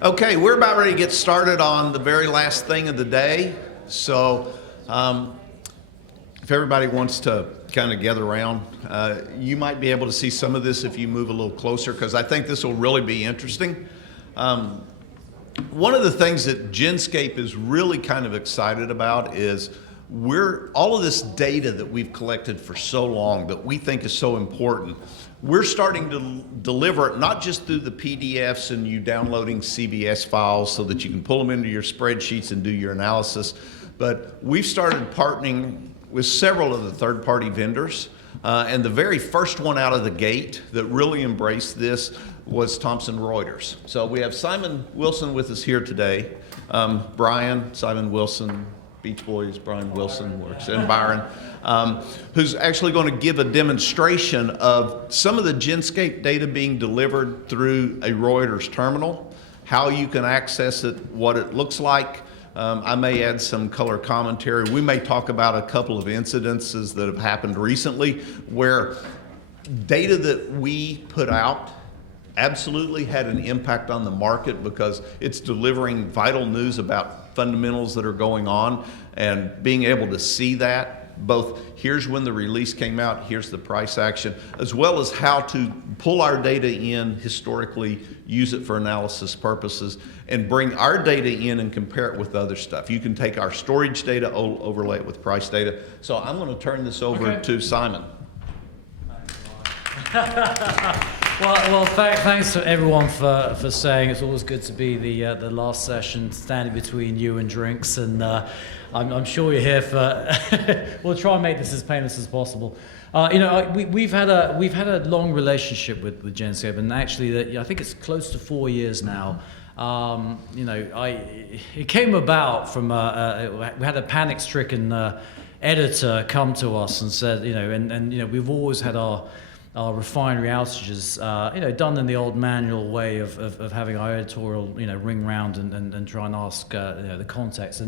Okay, we're about ready to get started on the very last thing of the day. So if everybody wants to kind of gather around, you might be able to see some of this if you move a little closer, because I think this will really be interesting. One of the things that Genscape is really kind of excited about is all of this data that we've collected for so long that we think is so important. We're starting to deliver it not just through the PDFs and you downloading CVS files so that you can pull them into your spreadsheets and do your analysis, but we've started partnering with several of the third-party vendors. And the very first one out of the gate that really embraced this was Thomson Reuters. So we have Simon Wilson with us here today. Brian, Simon Wilson, Beach Boys, Brian Wilson works, and Byron, who's actually going to give a demonstration of some of the Genscape data being delivered through a Reuters terminal, how you can access it, what it looks like. I may add some color commentary. We may talk about a couple of incidences that have happened recently where data that we put out absolutely had an impact on the market because it's delivering vital news about fundamentals that are going on, and being able to see that, both here's when the release came out, here's the price action, as well as how to pull our data in historically, use it for analysis purposes, and bring our data in and compare it with other stuff. You can take our storage data, overlay it with price data. So I'm going to turn this over to Simon. Well, thanks to everyone for saying it's always good to be the last session, standing between you and drinks, and I'm sure you're here for. We'll try and make this as painless as possible. We've had a long relationship with Genscape, and actually, I think it's close to 4 years now. It came about from we had a panic-stricken editor come to us and said, we've always had our refinery outages, done in the old manual way of having our editorial, ring round and try and ask, the context.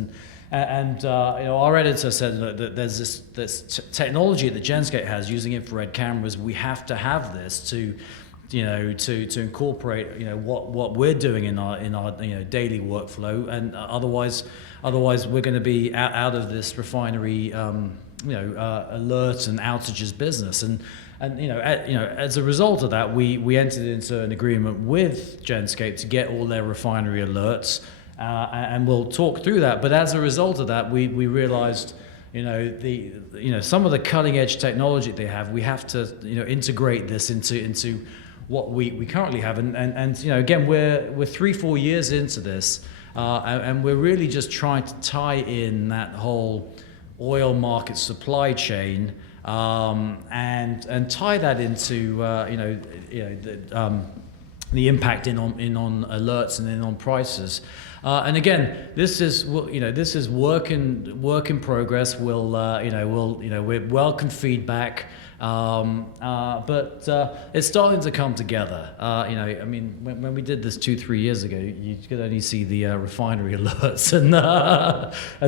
And our editor said that there's this technology that Genscape has using infrared cameras. We have to have this to incorporate, what we're doing in our daily workflow, and otherwise we're going to be out of this refinery, alert and outages business. And as a result of that, we entered into an agreement with Genscape to get all their refinery alerts, and we'll talk through that. But as a result of that, we realized, some of the cutting edge technology they have, we have to, integrate this into what we currently have. And again, we're 3-4 years into this, and we're really just trying to tie in that whole oil market supply chain, and tie that into the impact in on alerts and in on prices. And again, this is work in progress. We welcome feedback, but it's starting to come together. When we did this 2-3 years ago, you could only see the refinery alerts and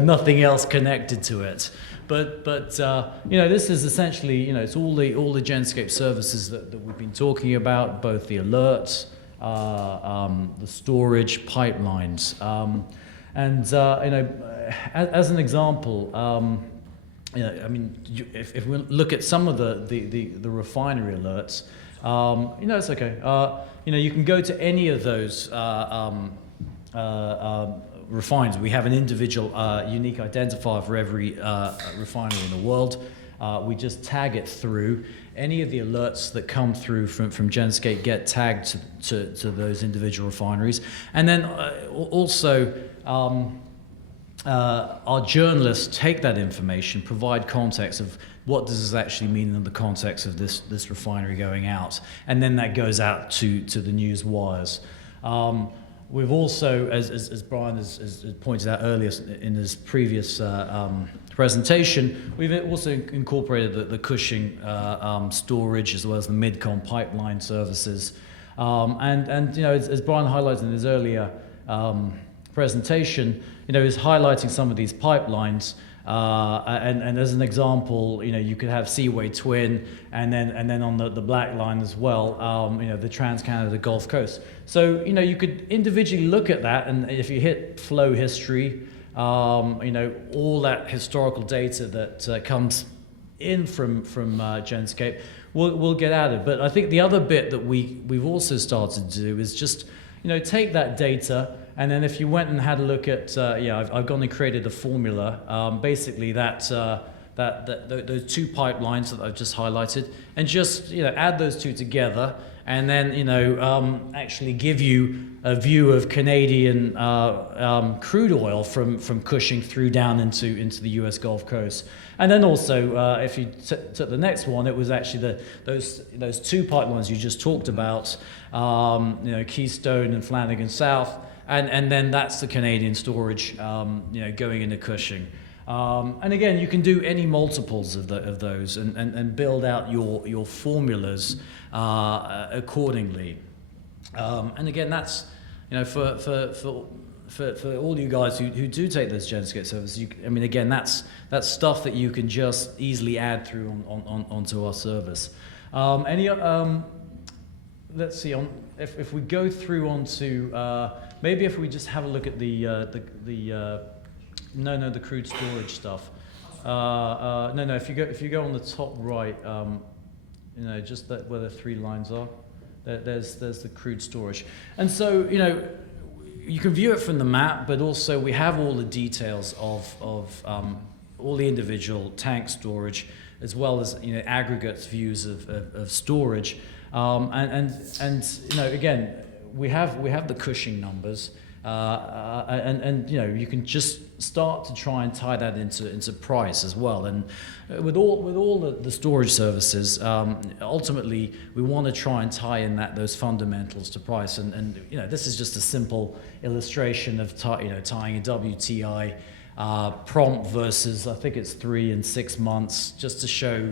nothing else connected to it. But this is essentially, it's all the Genscape services that we've been talking about, both the alerts, the storage pipelines, as an example, if we look at some of the refinery alerts, it's okay. You can go to any of those refineries. We have an individual unique identifier for every refinery in the world. We just tag it through. Any of the alerts that come through from Genscape get tagged to those individual refineries. And then also our journalists take that information, provide context of what does this actually mean in the context of this refinery going out. And then that goes out to the news wires. We've also, as Brian has pointed out earlier in his previous presentation, we've also incorporated the Cushing storage as well as the Midcon pipeline services. As Brian highlighted in his earlier presentation, is highlighting some of these pipelines. And as an example, you could have Seaway Twin, and then on the black line as well, the Trans-Canada Gulf Coast. So you could individually look at that, and if you hit flow history, all that historical data that comes in from Genscape, we'll get at it. But I think the other bit that we've also started to do is just take that data. And then if you went and had a look at, I've gone and created a formula, basically those two pipelines that I've just highlighted, and just add those two together, and then actually give you a view of Canadian crude oil from Cushing through down into the U.S. Gulf Coast. And then also, if you took the next one, it was actually those two pipelines you just talked about, Keystone and Flanagan South. And then that's the Canadian storage, going into Cushing. And again, you can do any multiples of those and build out your formulas accordingly. And again, that's for all you guys who do take this Genscape service. Again, that's stuff that you can just easily add through onto our service. Let's see. If we go through onto maybe if we just have a look at the crude storage stuff. If you go on the top right, just where the three lines are, there's the crude storage, and so you can view it from the map, but also we have all the details of all the individual tank storage, as well as aggregate views of storage, again. We have the Cushing numbers, and you can just start to try and tie that into price as well. And with all the storage services, ultimately we want to try and tie in those fundamentals to price. And this is just a simple illustration of tying a WTI prompt versus, I think it's 3 and 6 months, just to show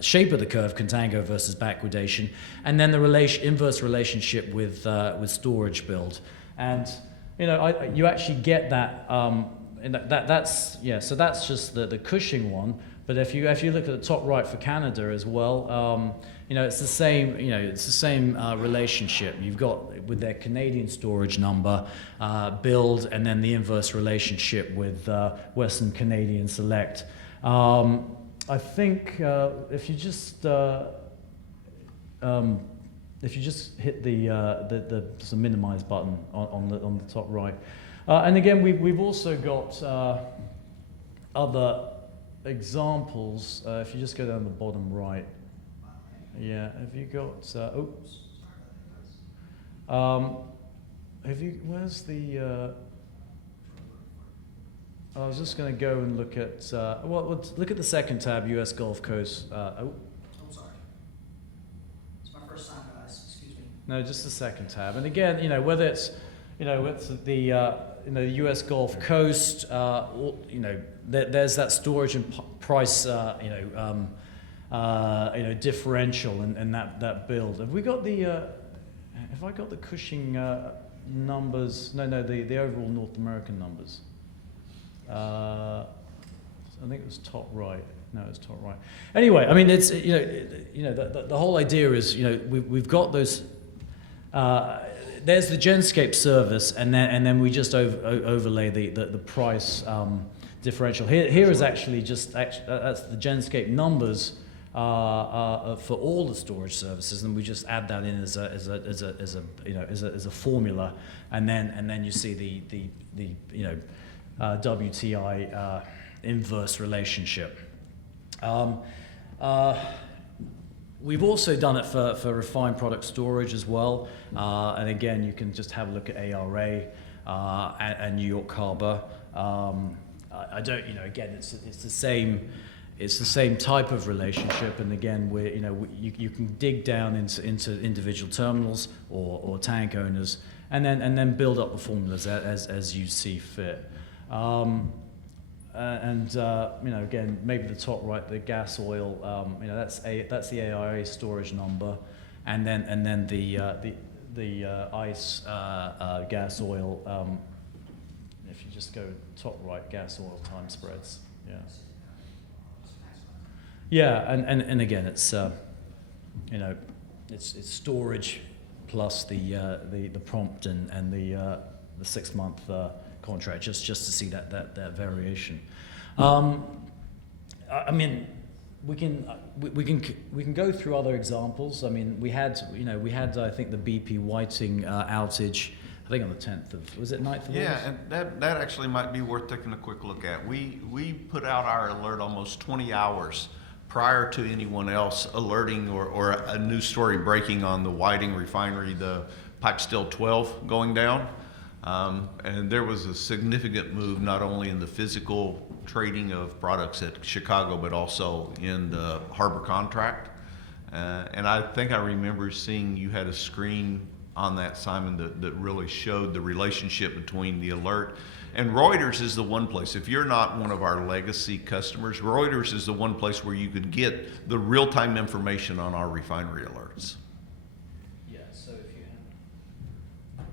shape of the curve, contango versus backwardation, and then the inverse relationship with storage build. And you actually get that. So that's just the Cushing one. But if you look at the top right for Canada as well, it's the same. It's the same relationship. You've got with their Canadian storage number, build, and then the inverse relationship with Western Canadian Select. I think if you just hit the minimize button on the top right, and again we've also got other examples. If you just go down the bottom right, have you got? Where's the? I was just going to go and look at. Look at the second tab, U.S. Gulf Coast. I'm sorry. It's my first time, guys. Excuse me. No, just the second tab. And again, whether it's, it's the U.S. Gulf Coast, there's that storage and price, differential and that build. Have we got the? Have I got the Cushing numbers? No, the overall North American numbers. I think it was top right. No, it's top right. Anyway, it's the whole idea is we've got those. There's the Genscape service, and then we just overlay the price differential. Here is actually that's the Genscape numbers for all the storage services, and we just add that in as a formula, and then you see the WTI inverse relationship. We've also done it for refined product storage as well, and again you can just have a look at ARA and New York Harbor. I don't, again it's the same. It's the same type of relationship, and again, you can dig down into individual terminals or tank owners, and then build up the formulas as you see fit. Again, maybe the top right, the gas oil, that's the AIA storage number, and then the ICE gas oil if you just go top right, gas oil time spreads. Yeah. Yeah, and again, it's you know, it's storage plus the prompt and the 6 month contract just to see that variation. I mean, we can go through other examples. I mean, we had I think the BP Whiting outage. I think on the 10th of, was it 9th of Yeah, August? and that actually might be worth taking a quick look at. We put out our alert almost 20 hours prior to anyone else alerting or a news story breaking on the Whiting refinery, the pipe still 12 going down. And there was a significant move not only in the physical trading of products at Chicago, but also in the harbor contract. And I think I remember seeing you had a screen on that, Simon, that really showed the relationship between the alert. And Reuters is the one place, if you're not one of our legacy customers, Reuters is the one place where you can get the real-time information on our refinery alerts. Yeah, so if you have,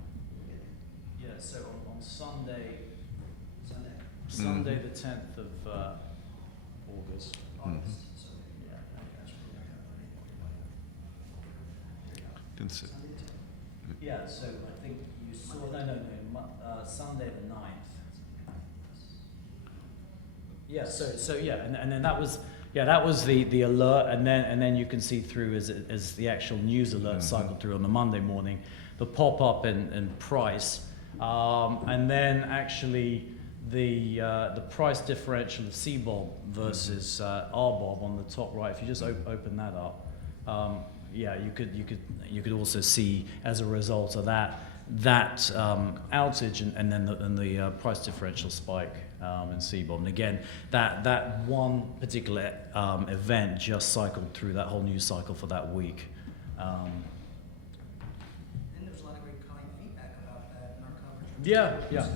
yeah, so on Sunday, the 10th of August. Yeah, Didn't see. yeah, so I think you saw, Sunday the 9th. Yeah, so yeah, and then that was the alert, and then you can see through as the actual news alert cycled through on the Monday morning, the pop up in price, and then actually the price differential of CBOB versus RBOB on the top right. If you just open that up, yeah, you could also see as a result of that outage and then the price differential spike in CBOB. And again, that one particular event just cycled through that whole news cycle for that week. And there was a lot of great kind feedback about that in our coverage. Yeah.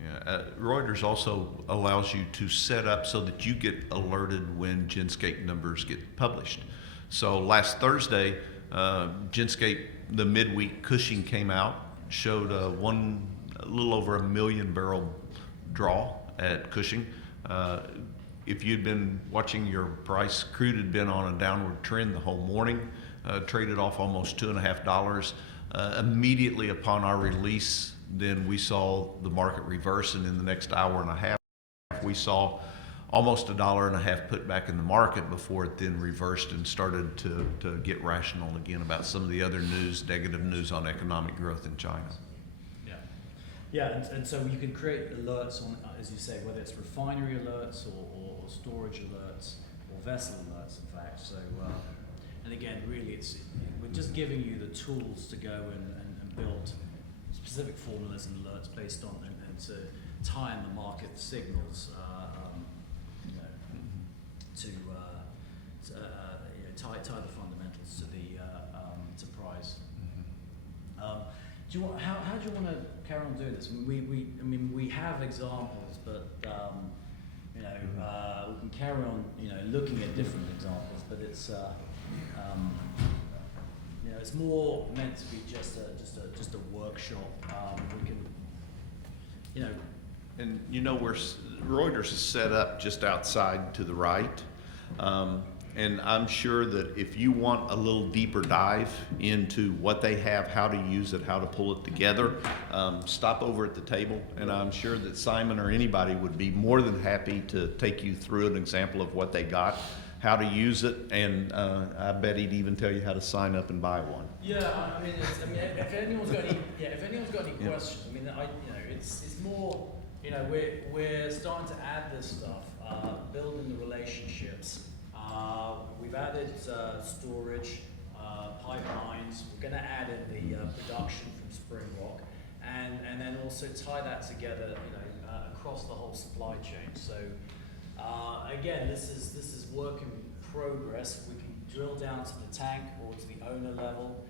Yeah, Reuters also allows you to set up so that you get alerted when Genscape numbers get published. So last Thursday, Genscape, the midweek Cushing came out, showed a little over 1 million barrel draw at Cushing. If you'd been watching your price, crude had been on a downward trend the whole morning, traded off almost $2.50. Immediately upon our release, then we saw the market reverse, and in the next hour and a half, we saw almost $1.50 put back in the market before it then reversed and started to get rational again about some of the other news, negative news on economic growth in China. Yeah, and so you can create alerts on, as you say, whether it's refinery alerts or storage alerts or vessel alerts, in fact. So, and again, really, we're just giving you the tools to go and build specific formulas and alerts based on and to tie in the market signals, tie the fundamentals to the to price. Do you want, how do you want to carry on doing this? We have examples, but we can carry on looking at different examples, but it's it's more meant to be just a workshop. We can And where Reuters is set up just outside to the right. And I'm sure that if you want a little deeper dive into what they have, how to use it, how to pull it together, stop over at the table. And I'm sure that Simon or anybody would be more than happy to take you through an example of what they got, how to use it, and I bet he'd even tell you how to sign up and buy one. Yeah, if anyone's got any questions, it's more, we're starting to add this stuff, building the relationships. We've added storage, pipelines. We're going to add in the production from Spring Rock, and then also tie that together, across the whole supply chain. So again, this is work in progress. We can drill down to the tank or to the owner level.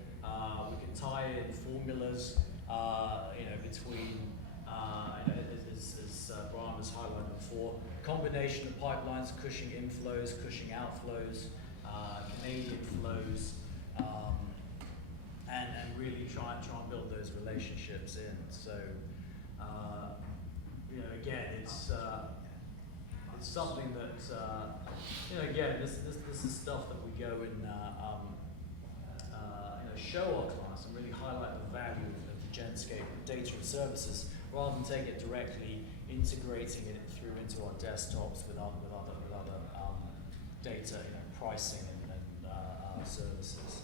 We can tie in formulas, between, as Brian was highlighting before, combination of pipelines, Cushing inflows, Cushing outflows, Canadian flows, and really try and build those relationships in. So, again, it's something that, again, this is stuff that we go and show our clients and really highlight the value of the Genscape data and services, rather than take it directly, integrating it through into our desktops with other data, pricing and services.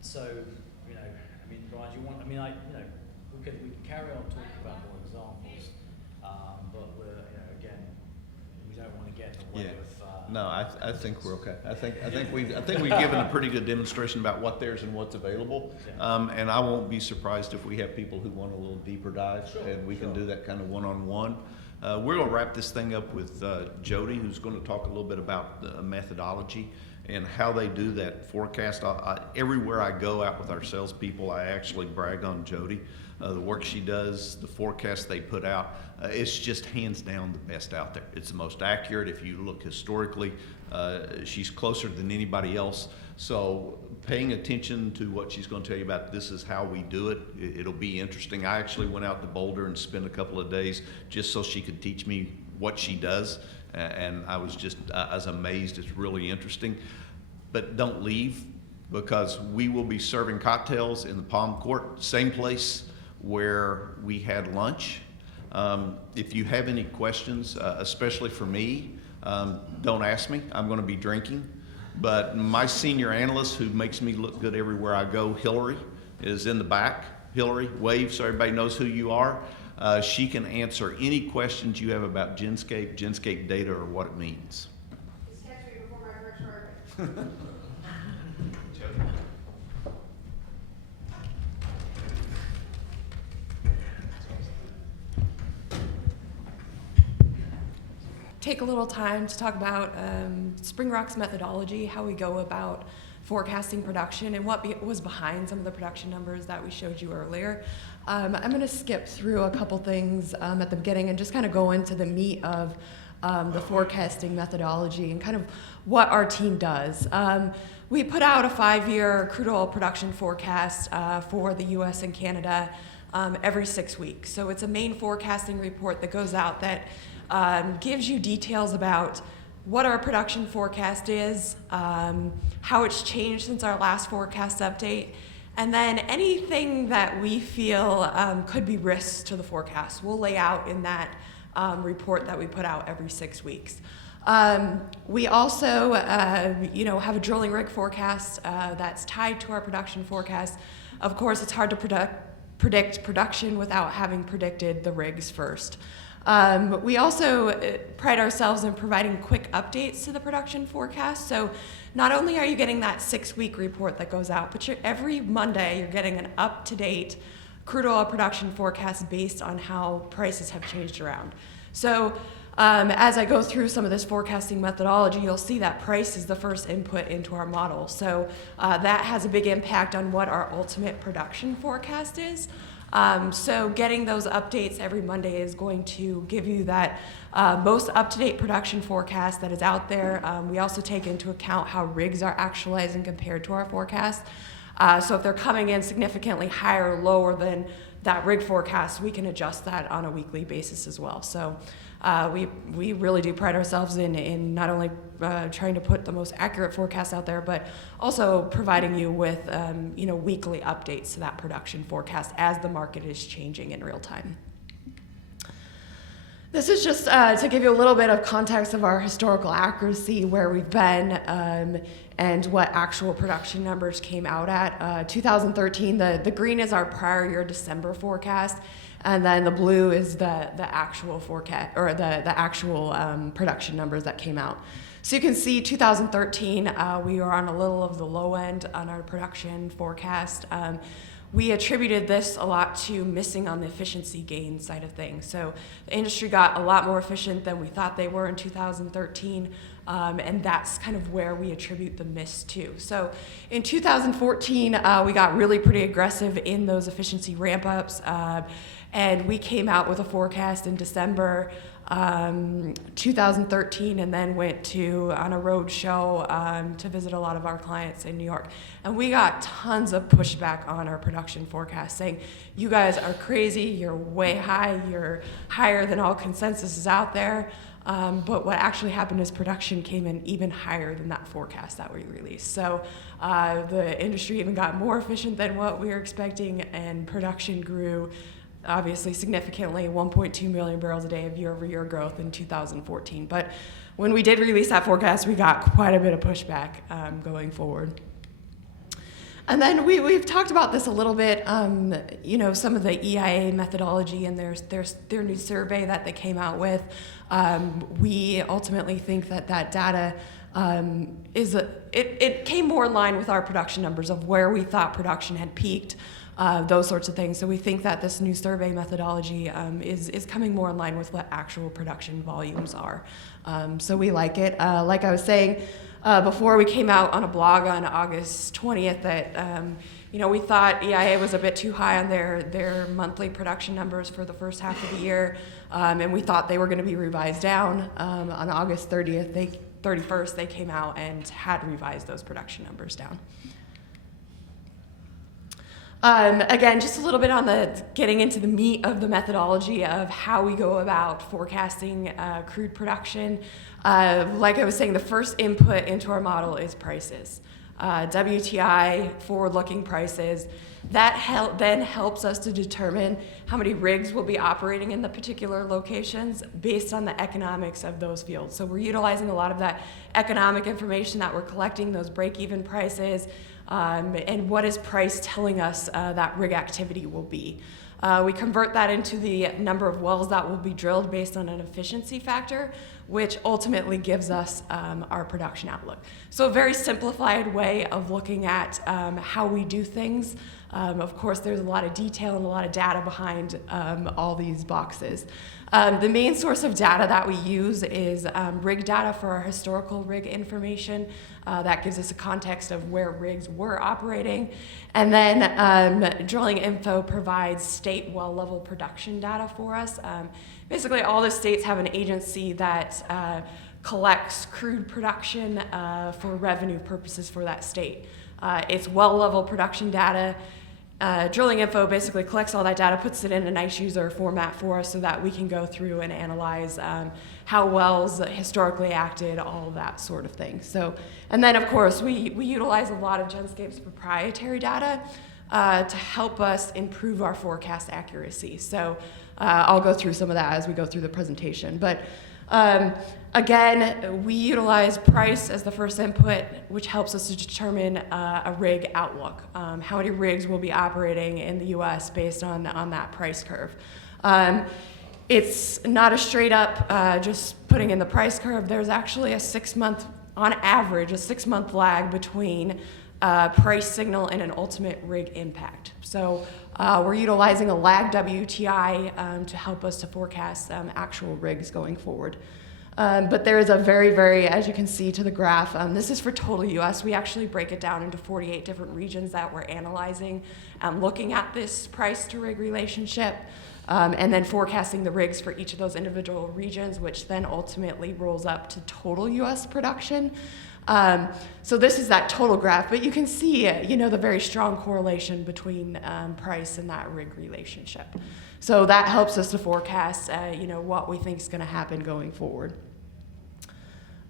So, Brian, do you want? We can carry on talking about more examples, but again, we don't want to get in the way of. No, I think we're okay. I think we've given a pretty good demonstration about what there's and what's available. And I won't be surprised if we have people who want a little deeper dive, and we can do that kind of one-on-one. We're going to wrap this thing up with Jodi, who's going to talk a little bit about the methodology and how they do that forecast. Everywhere I go out with our salespeople, I actually brag on Jodi. The work she does, the forecast they put out, it's just hands down the best out there. It's the most accurate. If you look historically, she's closer than anybody else. So paying attention to what she's going to tell you about, this is how we do it, it'll be interesting. I actually went out to Boulder and spent a couple of days just so she could teach me what she does. And I was amazed. It's really interesting. But don't leave, because we will be serving cocktails in the Palm Court, same place where we had lunch. If you have any questions, especially for me, don't ask me. I'm going to be drinking. But my senior analyst, who makes me look good everywhere I go, Hillary, is in the back. Hillary, wave so everybody knows who you are. She can answer any questions you have about Genscape data, or what it means. Just text me before my first birthday. Take a little time to talk about Spring Rock's methodology, how we go about forecasting production, and what was behind some of the production numbers that we showed you earlier. I'm going to skip through a couple things at the beginning and just kind of go into the meat of the forecasting methodology and kind of what our team does. We put out a 5-year crude oil production forecast for the US and Canada every 6 weeks. So it's a main forecasting report that goes out that gives you details about what our production forecast is, how it's changed since our last forecast update, and then anything that we feel could be risks to the forecast, we'll lay out in that report that we put out every 6 weeks. We also have a drilling rig forecast that's tied to our production forecast. Of course, it's hard to predict production without having predicted the rigs first. We also pride ourselves in providing quick updates to the production forecast. So not only are you getting that 6-week report that goes out, but every Monday you're getting an up-to-date crude oil production forecast based on how prices have changed around. So as I go through some of this forecasting methodology, you'll see that price is the first input into our model. So that has a big impact on what our ultimate production forecast is. So getting those updates every Monday is going to give you that most up-to-date production forecast that is out there. We also take into account how rigs are actualizing compared to our forecast. So if they're coming in significantly higher or lower than that rig forecast, we can adjust that on a weekly basis as well. So we really do pride ourselves in not only trying to put the most accurate forecast out there, but also providing you with weekly updates to that production forecast as the market is changing in real time. This is just to give you a little bit of context of our historical accuracy, where we've been, and what actual production numbers came out at. 2013, the green is our prior year December forecast, and then the blue is the actual forecast, or the actual production numbers that came out. So you can see 2013, we were on a little of the low end on our production forecast. We attributed this a lot to missing on the efficiency gain side of things. So the industry got a lot more efficient than we thought they were in 2013, and that's kind of where we attribute the miss to. So in 2014, we got really pretty aggressive in those efficiency ramp-ups, and we came out with a forecast in December 2013, and then went on a road show to visit a lot of our clients in New York. And we got tons of pushback on our production forecast, saying, you guys are crazy, you're way high, you're higher than all consensus is out there. But what actually happened is production came in even higher than that forecast that we released. So the industry even got more efficient than what we were expecting, and production grew obviously significantly, 1.2 million barrels a day of year-over-year growth in 2014. But when we did release that forecast, we got quite a bit of pushback going forward. And then we've talked about this a little bit, some of the EIA methodology and their new survey that they came out with. We ultimately think that data it came more in line with our production numbers of where we thought production had peaked, those sorts of things. So we think that this new survey methodology is coming more in line with what actual production volumes are. So we like it. Like I was saying, before we came out on a blog on August 20th that we thought EIA was a bit too high on their monthly production numbers for the first half of the year, and we thought they were going to be revised down. On August 31st, they came out and had revised those production numbers down. Again, just a little bit on getting into the meat of the methodology of how we go about forecasting crude production. Like I was saying, the first input into our model is prices. WTI, forward-looking prices. That then helps us to determine how many rigs will be operating in the particular locations based on the economics of those fields. So we're utilizing a lot of that economic information that we're collecting, those break-even prices, and what is price telling us that rig activity will be. We convert that into the number of wells that will be drilled based on an efficiency factor, which ultimately gives us our production outlook. So a very simplified way of looking at how we do things. Of course, there's a lot of detail and a lot of data behind all these boxes. The main source of data that we use is rig data for our historical rig information. That gives us a context of where rigs were operating. And then Drilling Info provides state well level production data for us. Basically, all the states have an agency that collects crude production for revenue purposes for that state. It's well level production data. Drilling Info basically collects all that data, puts it in a nice user format for us so that we can go through and analyze how wells historically acted, all of that sort of thing. So, and then of course we utilize a lot of Genscape's proprietary data to help us improve our forecast accuracy. So I'll go through some of that as we go through the presentation. But again, we utilize price as the first input, which helps us to determine a rig outlook, how many rigs will be operating in the US based on that price curve. It's not a straight up just putting in the price curve. There's actually on average, a 6-month lag between price signal and an ultimate rig impact. So we're utilizing a lagged WTI to help us to forecast actual rigs going forward. But there is a very, as you can see to the graph, this is for total US. We actually break it down into 48 different regions that we're analyzing, looking at this price to rig relationship, and then forecasting the rigs for each of those individual regions, which then ultimately rolls up to total US production. So this is that total graph, but you can see, the very strong correlation between price and that rig relationship. So that helps us to forecast, what we think is going to happen going forward.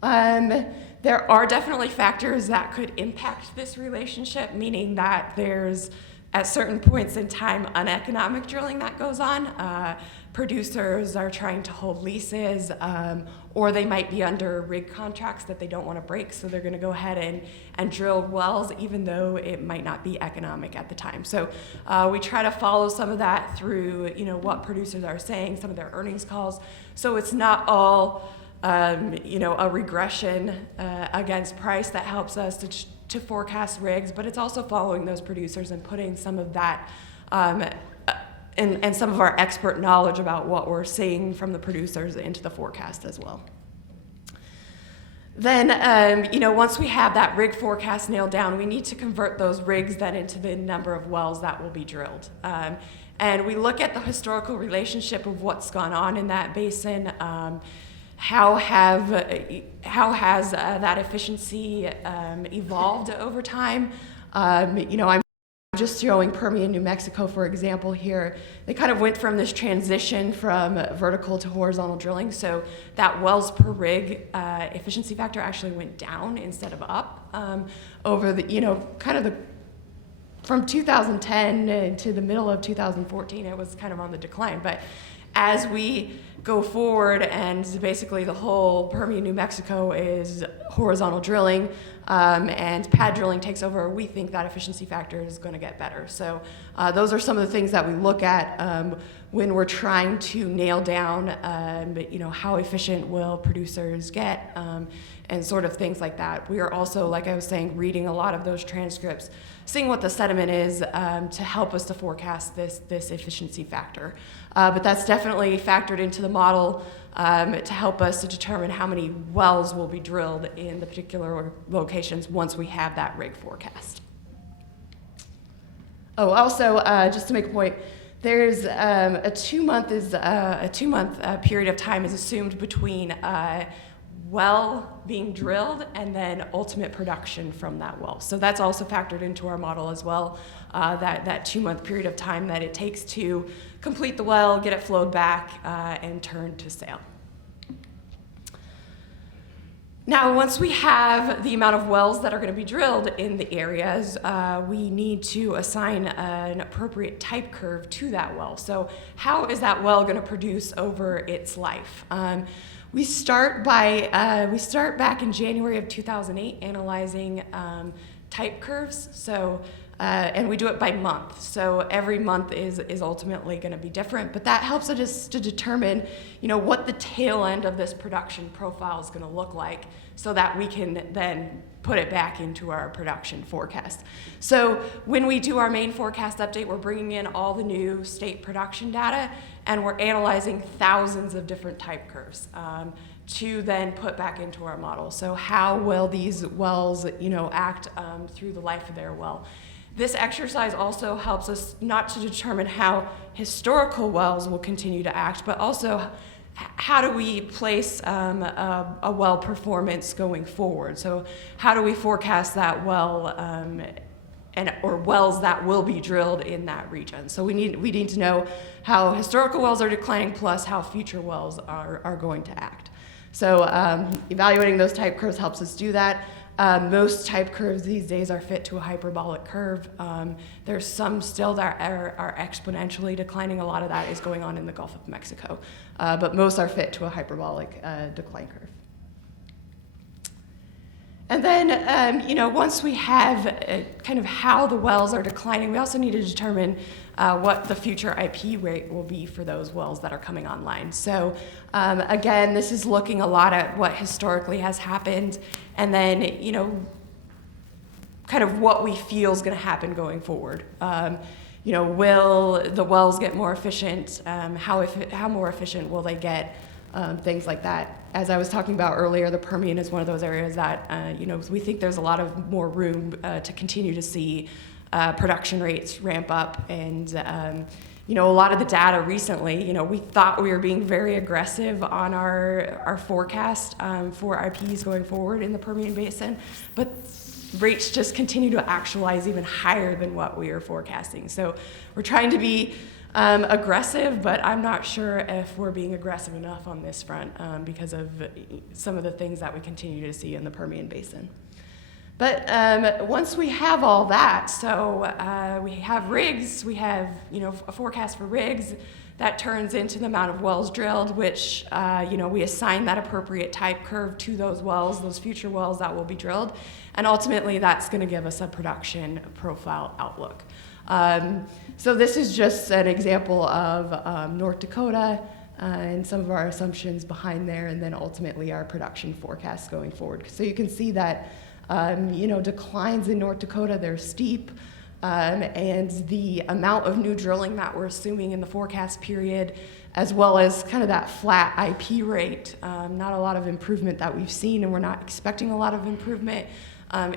There are definitely factors that could impact this relationship, meaning that there's, at certain points in time, uneconomic drilling that goes on. Producers are trying to hold leases, or they might be under rig contracts that they don't want to break, so they're going to go ahead and drill wells even though it might not be economic at the time. So we try to follow some of that through what producers are saying, some of their earnings calls. So it's not all a regression against price that helps us to forecast rigs, but it's also following those producers and putting some of that and some of our expert knowledge about what we're seeing from the producers into the forecast as well. Then, once we have that rig forecast nailed down, we need to convert those rigs then into the number of wells that will be drilled. And we look at the historical relationship of what's gone on in that basin. How has that efficiency evolved over time? I'm just showing Permian, New Mexico, for example, here. They kind of went from this transition from vertical to horizontal drilling, so that wells per rig efficiency factor actually went down instead of up over the, from 2010 to the middle of 2014, it was kind of on the decline. But as we go forward, and basically the whole Permian, New Mexico is horizontal drilling, and pad drilling takes over, we think that efficiency factor is going to get better. So those are some of the things that we look at when we're trying to nail down, how efficient will producers get, and sort of things like that. We are also, like I was saying, reading a lot of those transcripts, seeing what the sediment is to help us to forecast this efficiency factor. But that's definitely factored into the model to help us to determine how many wells will be drilled in the particular locations once we have that rig forecast. Oh, also, just to make a point, there's a 2 month period of time is assumed between well being drilled and then ultimate production from that well. So that's also factored into our model as well, that 2 month period of time that it takes to complete the well, get it flowed back, and turn to sale. Now, once we have the amount of wells that are going to be drilled in the areas, we need to assign an appropriate type curve to that well. So how is that well going to produce over its life? We start back in January of 2008 analyzing type curves. So and we do it by month. So every month is ultimately going to be different, but that helps us to determine, what the tail end of this production profile is going to look like, so that we can then put it back into our production forecast. So when we do our main forecast update, we're bringing in all the new state production data, and we're analyzing thousands of different type curves to then put back into our model. So how will these wells, act through the life of their well? This exercise also helps us not to determine how historical wells will continue to act, but also how do we place a well performance going forward? So how do we forecast that well or wells that will be drilled in that region? So we need to know how historical wells are declining plus how future wells are going to act. So evaluating those type curves helps us do that. Most type curves these days are fit to a hyperbolic curve. There's some still that are exponentially declining. A lot of that is going on in the Gulf of Mexico. But most are fit to a hyperbolic decline curve. And then, once we have kind of how the wells are declining, we also need to determine what the future IP rate will be for those wells that are coming online. So again, this is looking a lot at what historically has happened, and then, kind of what we feel is going to happen going forward. Will the wells get more efficient? How more efficient will they get? Things like that. As I was talking about earlier, the Permian is one of those areas that, we think there's a lot of more room to continue to see production rates ramp up. And, a lot of the data recently, we thought we were being very aggressive on our forecast for IPs going forward in the Permian Basin, but rates just continue to actualize even higher than what we are forecasting. So we're trying to be aggressive, but I'm not sure if we're being aggressive enough on this front because of some of the things that we continue to see in the Permian Basin. But once we have all that, so we have rigs, we have a forecast for rigs that turns into the amount of wells drilled, which we assign that appropriate type curve to those wells, those future wells that will be drilled, and ultimately that's going to give us a production profile outlook. So this is just an example of North Dakota and some of our assumptions behind there, and then ultimately our production forecast going forward. So you can see that, declines in North Dakota, they're steep. and the amount of new drilling that we're assuming in the forecast period, as well as kind of that flat IP rate, not a lot of improvement that we've seen, and we're not expecting a lot of improvement,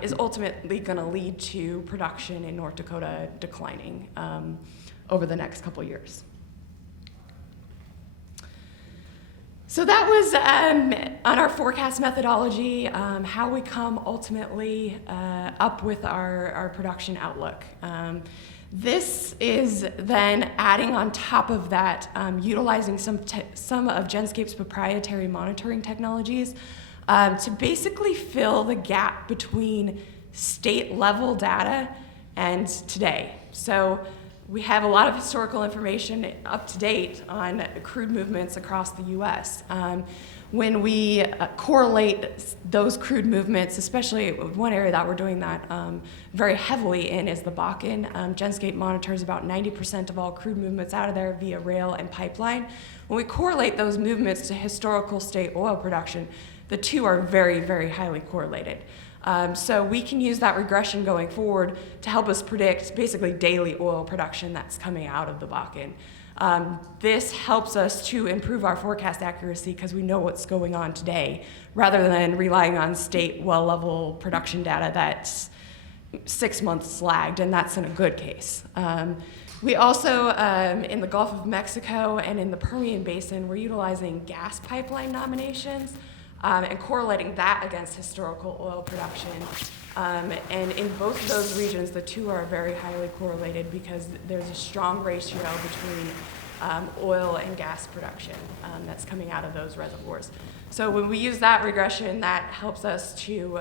is ultimately going to lead to production in North Dakota declining over the next couple years. So that was on our forecast methodology, how we come ultimately up with our production outlook. This is then adding on top of that, utilizing some of Genscape's proprietary monitoring technologies to basically fill the gap between state level data and today. So we have a lot of historical information up to date on crude movements across the US. When we correlate those crude movements, especially one area that we're doing that very heavily in is the Bakken. Genscape monitors about 90% of all crude movements out of there via rail and pipeline. When we correlate those movements to historical state oil production, the two are very, very highly correlated. So we can use that regression going forward to help us predict basically daily oil production that's coming out of the Bakken. This helps us to improve our forecast accuracy because we know what's going on today, rather than relying on state well-level production data that's 6 months lagged, and that's in a good case. We also, in the Gulf of Mexico and in the Permian Basin, we're utilizing gas pipeline nominations and correlating that against historical oil production. And in both of those regions, the two are very highly correlated because there's a strong ratio between oil and gas production that's coming out of those reservoirs. So when we use that regression, that helps us to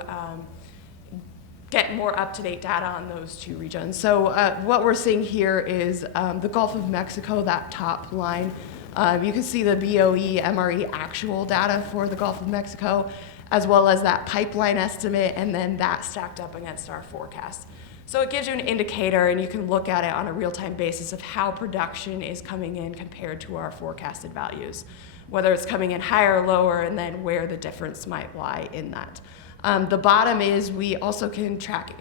get more up-to-date data on those two regions. So what we're seeing here is the Gulf of Mexico, that top line. You can see the BOE MRE actual data for the Gulf of Mexico, as well as that pipeline estimate, and then that stacked up against our forecast. So it gives you an indicator, and you can look at it on a real-time basis of how production is coming in compared to our forecasted values, whether it's coming in higher or lower, and then where the difference might lie in that. The bottom is we also can track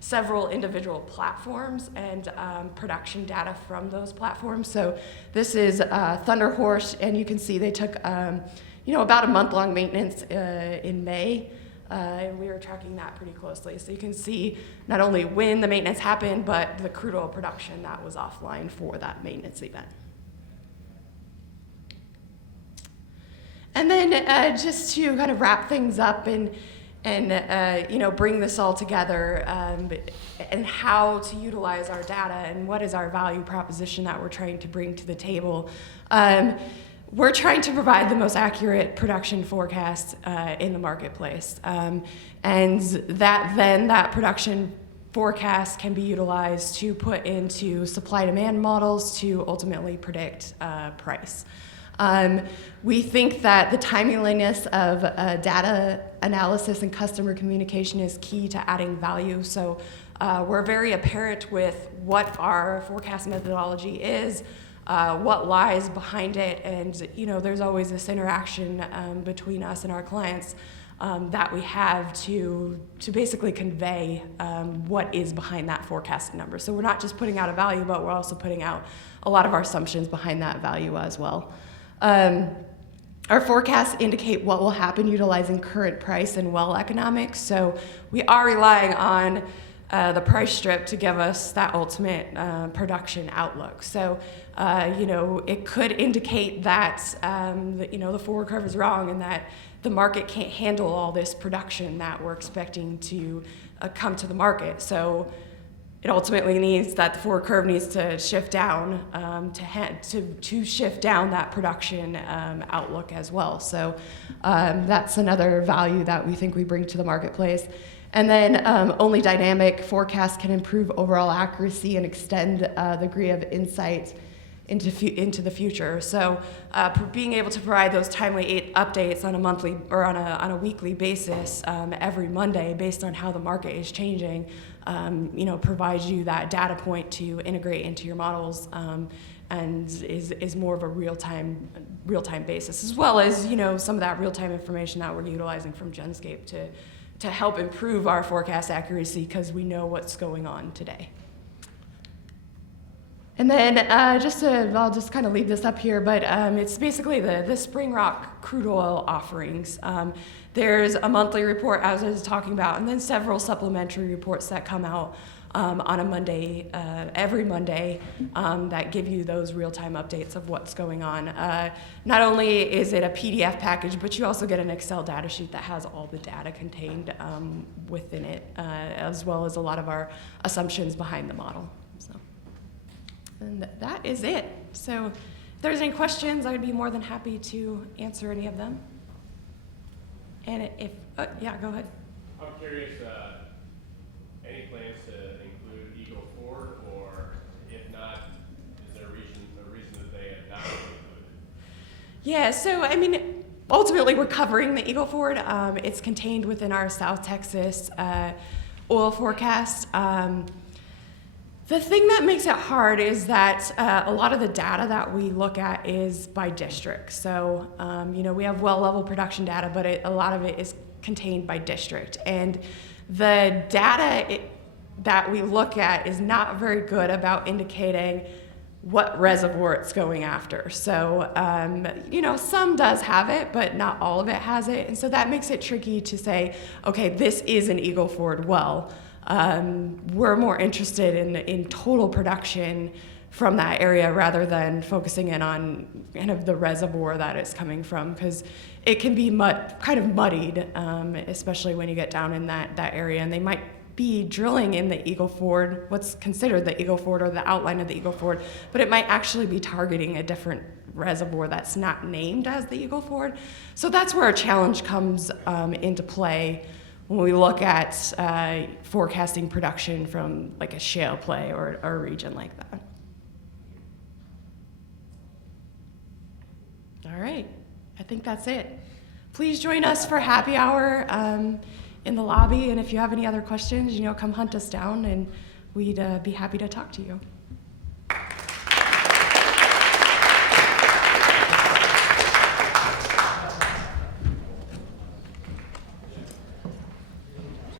several individual platforms and production data from those platforms. So this is Thunder Horse, and you can see they took about a month-long maintenance in May, and we were tracking that pretty closely. So you can see not only when the maintenance happened, but the crude oil production that was offline for that maintenance event. And then just to kind of wrap things up and bring this all together and how to utilize our data and what is our value proposition that we're trying to bring to the table. We're trying to provide the most accurate production forecast in the marketplace. And that production forecast can be utilized to put into supply-demand models to ultimately predict price. We think that the timeliness of data analysis and customer communication is key to adding value. So we're very apparent with what our forecast methodology is, what lies behind it, and there's always this interaction between us and our clients that we have to basically convey what is behind that forecasted number. So we're not just putting out a value, but we're also putting out a lot of our assumptions behind that value as well. Our forecasts indicate what will happen utilizing current price and well economics. So we are relying on the price strip to give us that ultimate production outlook. So, it could indicate that, the forward curve is wrong and that the market can't handle all this production that we're expecting to come to the market. So it ultimately needs that the forward curve needs to shift down to shift down that production outlook as well. So that's another value that we think we bring to the marketplace. And then only dynamic forecasts can improve overall accuracy and extend the degree of insight into the future. So being able to provide those timely updates on a monthly or on a weekly basis every Monday based on how the market is changing, provides you that data point to integrate into your models and is more of a real-time basis, as well as some of that real-time information that we're utilizing from Genscape to help improve our forecast accuracy because we know what's going on today. And then I'll just kind of leave this up here, but it's basically the Spring Rock crude oil offerings. There's a monthly report, as I was talking about, and then several supplementary reports that come out on a Monday, every Monday, that give you those real-time updates of what's going on. Not only is it a PDF package, but you also get an Excel data sheet that has all the data contained within it, as well as a lot of our assumptions behind the model. So, and that is it. So if there's any questions, I would be more than happy to answer any of them. And if, yeah, go ahead. I'm curious, any plans to include Eagle Ford, or if not, is there a reason that they have not included? Yeah, so I mean, ultimately we're covering the Eagle Ford. It's contained within our South Texas oil forecast. The thing that makes it hard is that a lot of the data that we look at is by district. So, we have well level production data, but a lot of it is contained by district. And the data that we look at is not very good about indicating what reservoir it's going after. So, some does have it, but not all of it has it. And so that makes it tricky to say, okay, this is an Eagle Ford well. We're more interested in total production from that area rather than focusing in on kind of the reservoir that it's coming from, because it can be kind of muddied, especially when you get down in that area, and they might be drilling in the Eagle Ford, what's considered the Eagle Ford or the outline of the Eagle Ford, but it might actually be targeting a different reservoir that's not named as the Eagle Ford. So that's where a challenge comes into play when we look at forecasting production from like a shale play or a region like that. All right, I think that's it. Please join us for happy hour in the lobby, and if you have any other questions, come hunt us down, and we'd be happy to talk to you.